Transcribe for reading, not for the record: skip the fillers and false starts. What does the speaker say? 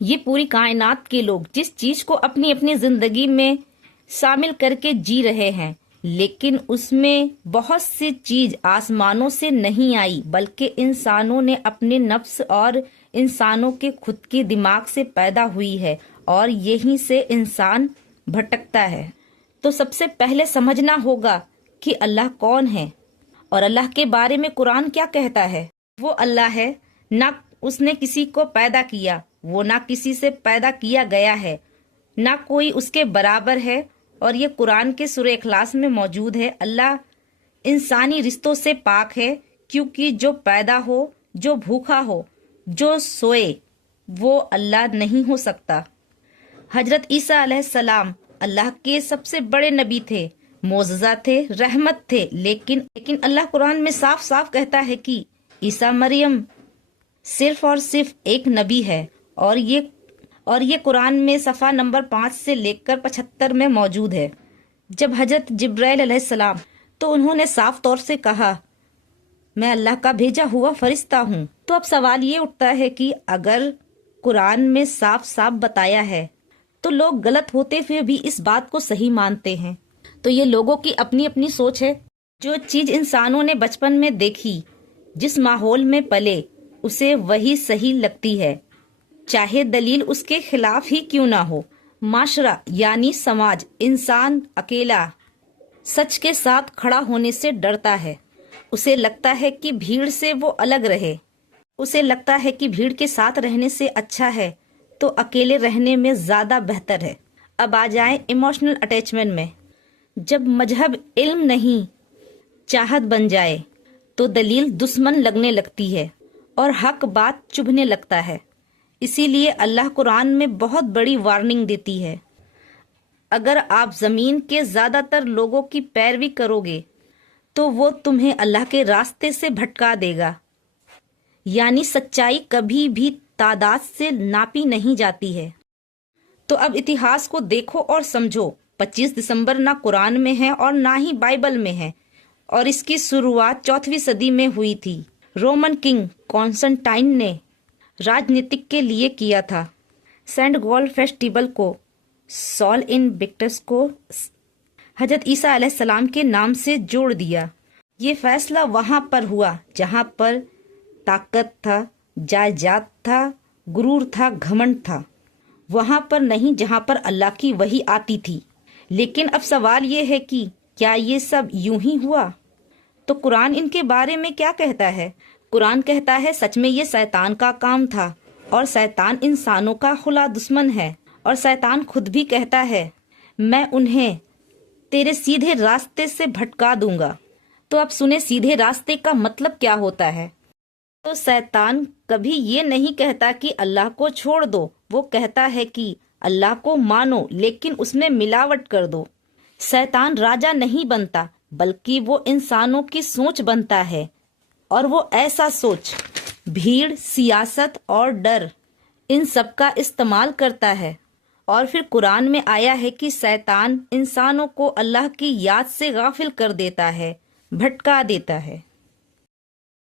یہ پوری کائنات کے لوگ جس چیز کو اپنی اپنی زندگی میں شامل کر کے جی رہے ہیں، لیکن اس میں بہت سی چیز آسمانوں سے نہیں آئی، بلکہ انسانوں نے اپنے نفس اور انسانوں کے خود کے دماغ سے پیدا ہوئی ہے، اور یہیں سے انسان بھٹکتا ہے۔ تو سب سے پہلے سمجھنا ہوگا کہ اللہ کون ہے، اور اللہ کے بارے میں قرآن کیا کہتا ہے۔ وہ اللہ ہے، نہ اس نے کسی کو پیدا کیا، وہ نہ کسی سے پیدا کیا گیا ہے، نہ کوئی اس کے برابر ہے، اور یہ قرآن کے سورہ اخلاص میں موجود ہے۔ اللہ انسانی رشتوں سے پاک ہے، کیونکہ جو پیدا ہو، جو بھوکا ہو، جو سوئے، وہ اللہ نہیں ہو سکتا۔ حضرت عیسیٰ علیہ السلام اللہ کے سب سے بڑے نبی تھے، معجزہ تھے، رحمت تھے، لیکن اللہ قرآن میں صاف صاف کہتا ہے کہ عیسیٰ مریم صرف اور صرف ایک نبی ہے، اور یہ قرآن میں صفحہ نمبر 5 سے لے کر 75 میں موجود ہے۔ جب حضرت جبرائیل علیہ السلام تو انہوں نے صاف طور سے کہا، میں اللہ کا بھیجا ہوا فرشتہ ہوں۔ تو اب سوال یہ اٹھتا ہے کہ اگر قرآن میں صاف صاف بتایا ہے تو لوگ غلط ہوتے ہوئے بھی اس بات کو صحیح مانتے ہیں۔ تو یہ لوگوں کی اپنی اپنی سوچ ہے۔ جو چیز انسانوں نے بچپن میں دیکھی، جس ماحول میں پلے، اسے وہی صحیح لگتی ہے، چاہے دلیل اس کے خلاف ہی کیوں نہ ہو۔ معاشرہ یعنی سماج، انسان اکیلا سچ کے ساتھ کھڑا ہونے سے ڈرتا ہے۔ اسے لگتا ہے کہ بھیڑ سے وہ الگ رہے، اسے لگتا ہے کہ بھیڑ کے ساتھ رہنے سے اچھا ہے تو اکیلے رہنے میں زیادہ بہتر ہے۔ اب آ جائیں ایموشنل اٹیچمنٹ میں۔ جب مذہب علم نہیں چاہت بن جائے تو دلیل دشمن لگنے لگتی ہے اور حق بات چبھنے لگتا ہے۔ اسی لیے اللہ قرآن میں بہت بڑی وارننگ دیتی ہے، اگر آپ زمین کے زیادہ تر لوگوں کی پیروی کرو گے تو وہ تمہیں اللہ کے راستے سے بھٹکا دے گا۔ یعنی سچائی کبھی بھی تعداد سے ناپی نہیں جاتی ہے۔ تو اب اتہاس کو دیکھو اور سمجھو۔ 25 دسمبر نہ قرآن میں ہے اور نہ ہی بائبل میں ہے، اور اس کی شروعات 4ویں صدی میں ہوئی تھی۔ رومن کنگ کانسٹنٹائن نے راجنیتک کے لیے کیا تھا۔ سینٹ گول فیسٹیول کو سول انوکٹس کو حضرت عیسیٰ علیہ السلام کے نام سے جوڑ دیا۔ یہ فیصلہ وہاں پر ہوا جہاں پر طاقت تھا، جائیداد تھا، غرور تھا، گھمنڈ تھا، وہاں پر نہیں جہاں پر اللہ کی وحی آتی تھی۔ لیکن اب سوال یہ ہے کہ کیا یہ سب یوں ہی ہوا؟ تو قرآن ان کے بارے میں کیا کہتا ہے؟ قرآن کہتا ہے سچ میں یہ شیطان کا کام تھا، اور شیطان انسانوں کا کھلا دشمن ہے، اور شیطان خود بھی کہتا ہے میں انہیں تیرے سیدھے راستے سے بھٹکا دوں گا۔ تو اب سنیں سیدھے راستے کا مطلب کیا ہوتا ہے۔ تو شیطان کبھی یہ نہیں کہتا کہ اللہ کو چھوڑ دو، وہ کہتا ہے کہ اللہ کو مانو لیکن اس میں ملاوٹ کر دو۔ شیطان راجا نہیں بنتا، بلکہ وہ انسانوں کی سوچ بنتا ہے، اور وہ ایسا سوچ، بھیڑ، سیاست اور ڈر، ان سب کا استعمال کرتا ہے۔ اور پھر قرآن میں آیا ہے کہ شیطان انسانوں کو اللہ کی یاد سے غافل کر دیتا ہے، بھٹکا دیتا ہے۔